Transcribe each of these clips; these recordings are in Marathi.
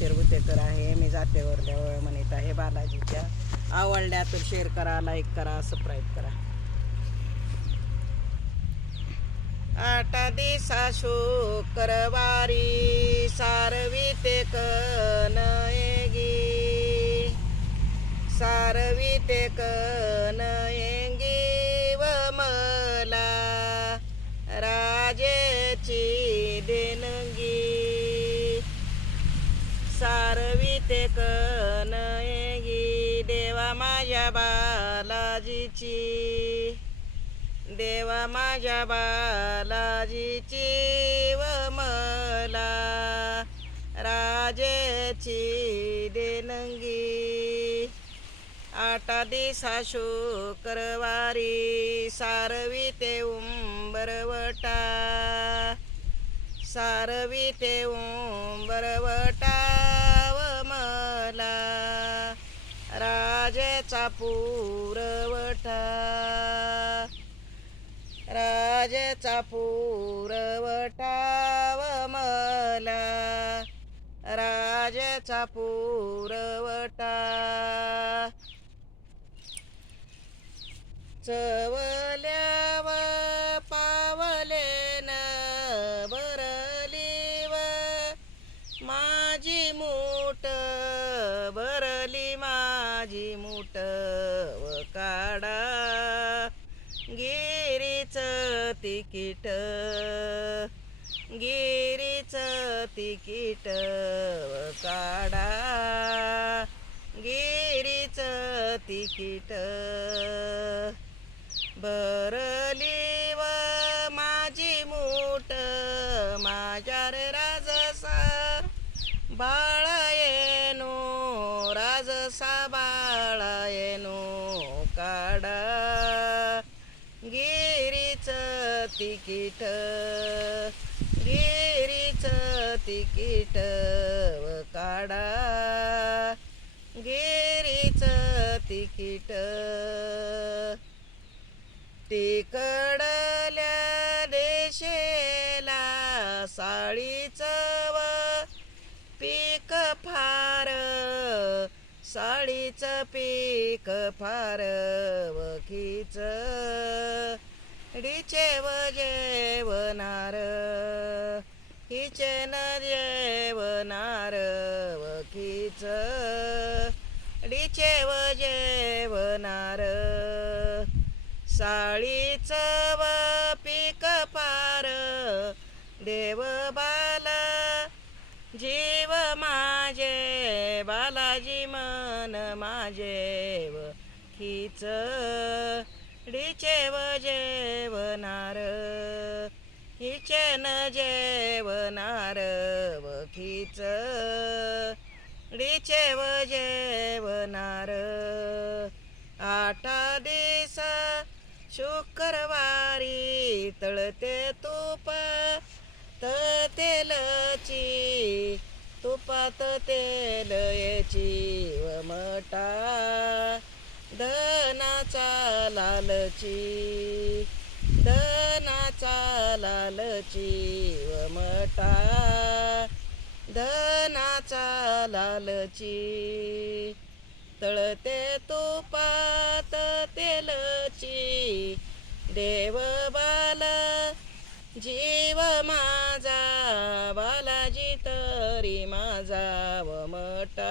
शेर बुतेकर आहे मी जातेवरल्या म्हणत आहे बालाजीच्या आवडल्या तर शेअर करा लाईक करा सबस्क्राईब करा. आटा दिसा शुक्रवारी सारविते कनयगी सारविते कनयगी व मग सारविते कनयगी देवा माझ्या बालाजीची. देवा माझ्या बालाजीची व मला राजेची देणगी. आटा दिसा शुक्रवारी सारविते उंबरवटा. सारविते उंबरवटा. राजेचा पुरवठा. राजाचा पुरवठा व मला. राजाचा पुरवठा. चव तिकीट. गिरीच तिकीट काढा. गिरीच तिकीट. भरली व माझी मूठ माझ्या रे राजसा. बाळा येनो राजसा बाळा येनो काढा गिरीच तिकीट. गिरीच तिकीट काढा. गिरीच तिकीट. तिकडल्या देशेला साळीच व पीक फार. साळीच पीक फार वखीच डीचे व जेवणार. हिचे न जेवणार वखीच डीचे जेवणार. साळीच व पीक पार. देव बाला जीव माझे बालाजी मन माझे व खीच. डीचे व जेवणार. हिचे न जेवणार वखीच. खीच डीचे व जेवणार. आठा दिस शुक्रवारी तळते तूप. तेलची तुपात तेल याची व मटा धनाचा लालची धनाचा लालची व मटा धनाचा लालची तळते तुपात तेलची. देव बाल जीव माझा बालाजी तरी माझा व मटा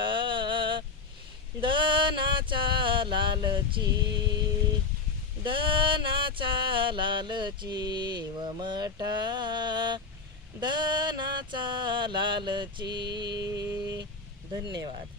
धनाचा लालची धनाचा लालची व मठा धनाचा लालची. धन्यवाद.